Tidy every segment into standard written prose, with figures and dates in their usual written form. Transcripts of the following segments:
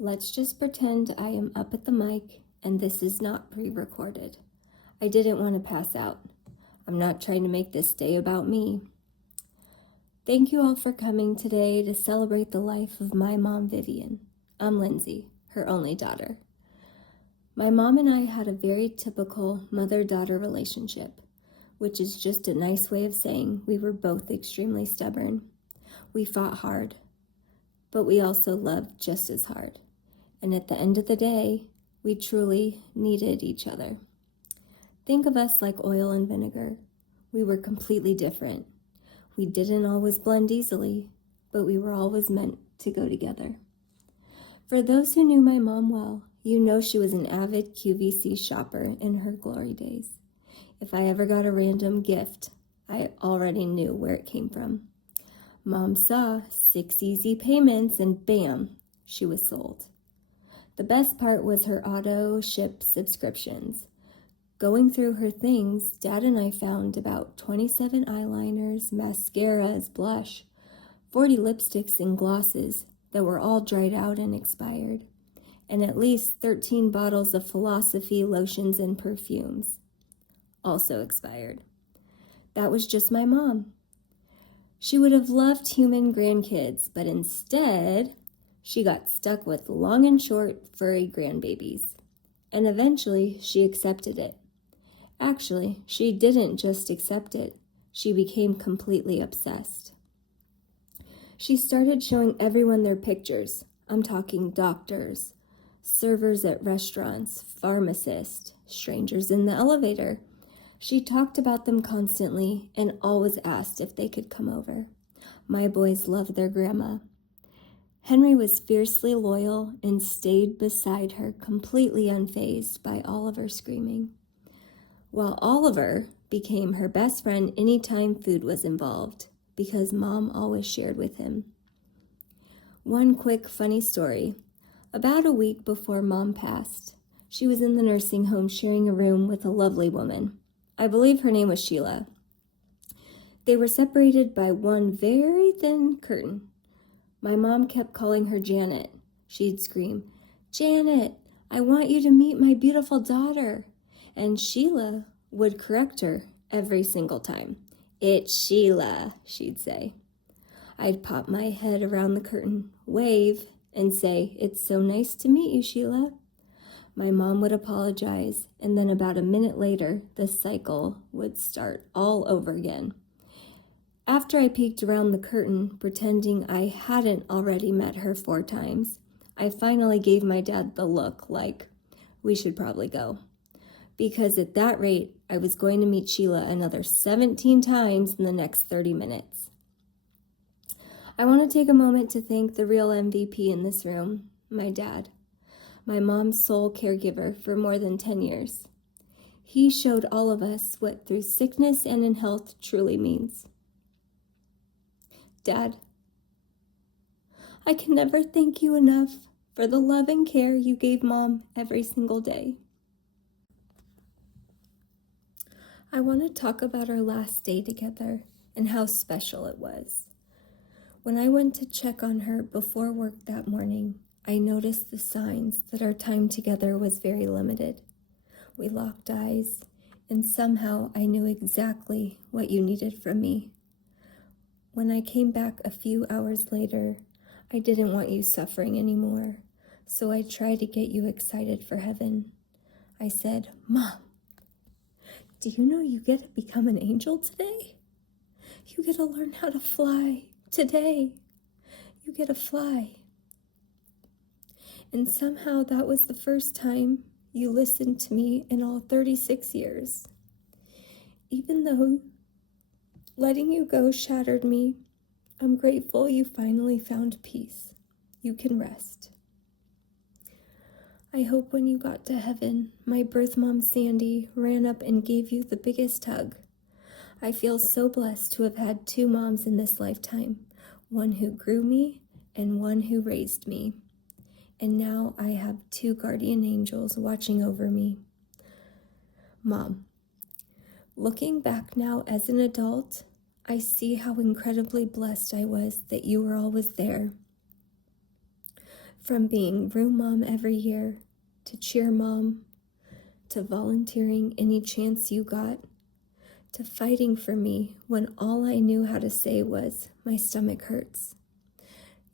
Let's just pretend I am up at the mic and this is not pre-recorded. I didn't want to pass out. I'm not trying to make this day about me. Thank you all for coming today to celebrate the life of my mom, Vivien. I'm Lindsay, her only daughter. My mom and I had a very typical mother-daughter relationship, which is just a nice way of saying we were both extremely stubborn. We fought hard, but we also loved just as hard. And at the end of the day, we truly needed each other. Think of us like oil and vinegar. We were completely different. We didn't always blend easily, but we were always meant to go together. For those who knew my mom well, you know she was an avid QVC shopper in her glory days. If I ever got a random gift, I already knew where it came from. Mom saw 6 easy payments and bam, she was sold. The best part was her auto ship subscriptions. Going through her things, Dad and I found about 27 eyeliners, mascaras, blush, 40 lipsticks and glosses that were all dried out and expired, and at least 13 bottles of Philosophy lotions and perfumes, also expired. That was just my mom. She would have loved human grandkids, but instead, she got stuck with long and short furry grandbabies. And eventually, she accepted it. Actually, she didn't just accept it. She became completely obsessed. She started showing everyone their pictures. I'm talking doctors, servers at restaurants, pharmacists, strangers in the elevator. She talked about them constantly and always asked if they could come over. My boys loved their grandma. Henry was fiercely loyal and stayed beside her, completely unfazed by Oliver screaming, while Oliver became her best friend anytime food was involved, because Mom always shared with him. One quick funny story. About a week before Mom passed, she was in the nursing home sharing a room with a lovely woman. I believe her name was Sheila. They were separated by one very thin curtain. My mom kept calling her Janet. She'd scream, "Janet, I want you to meet my beautiful daughter." And Sheila would correct her every single time. "It's Sheila," she'd say. I'd pop my head around the curtain, wave, and say, "It's so nice to meet you, Sheila." My mom would apologize, and then about a minute later, the cycle would start all over again. After I peeked around the curtain, pretending I hadn't already met her 4 times, I finally gave my dad the look like, we should probably go. Because at that rate, I was going to meet Sheila another 17 times in the next 30 minutes. I want to take a moment to thank the real MVP in this room, my dad, my mom's sole caregiver for more than 10 years. He showed all of us what through sickness and in health truly means. Dad, I can never thank you enough for the love and care you gave Mom every single day. I want to talk about our last day together and how special it was. When I went to check on her before work that morning, I noticed the signs that our time together was very limited. We locked eyes, and somehow I knew exactly what you needed from me. When I came back a few hours later, I didn't want you suffering anymore, so I tried to get you excited for heaven. I said, "Mom, do you know you get to become an angel today? You get to learn how to fly today. You get to fly." And somehow that was the first time you listened to me in all 36 years. Even though letting you go shattered me, I'm grateful you finally found peace. You can rest. I hope when you got to heaven, my birth mom Sandy ran up and gave you the biggest hug. I feel so blessed to have had 2 moms in this lifetime, one who grew me and one who raised me. And now I have 2 guardian angels watching over me. Mom, looking back now as an adult, I see how incredibly blessed I was that you were always there. From being room mom every year, to cheer mom, to volunteering any chance you got, to fighting for me when all I knew how to say was, my stomach hurts.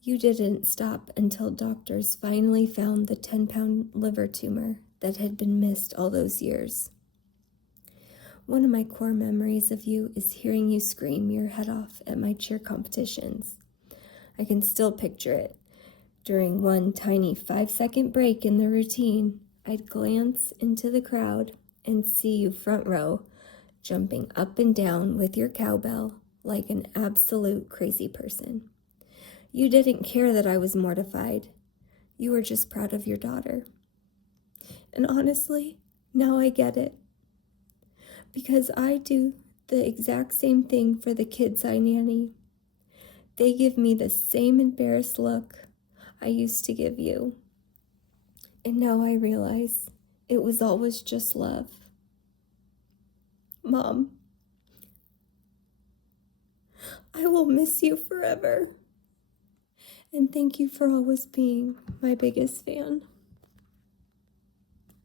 You didn't stop until doctors finally found the 10-pound liver tumor that had been missed all those years. One of my core memories of you is hearing you scream your head off at my cheer competitions. I can still picture it. During one tiny 5-second break in the routine, I'd glance into the crowd and see you front row, jumping up and down with your cowbell like an absolute crazy person. You didn't care that I was mortified. You were just proud of your daughter. And honestly, now I get it. Because I do the exact same thing for the kids I nanny. They give me the same embarrassed look I used to give you. And now I realize it was always just love. Mom, I will miss you forever. And thank you for always being my biggest fan.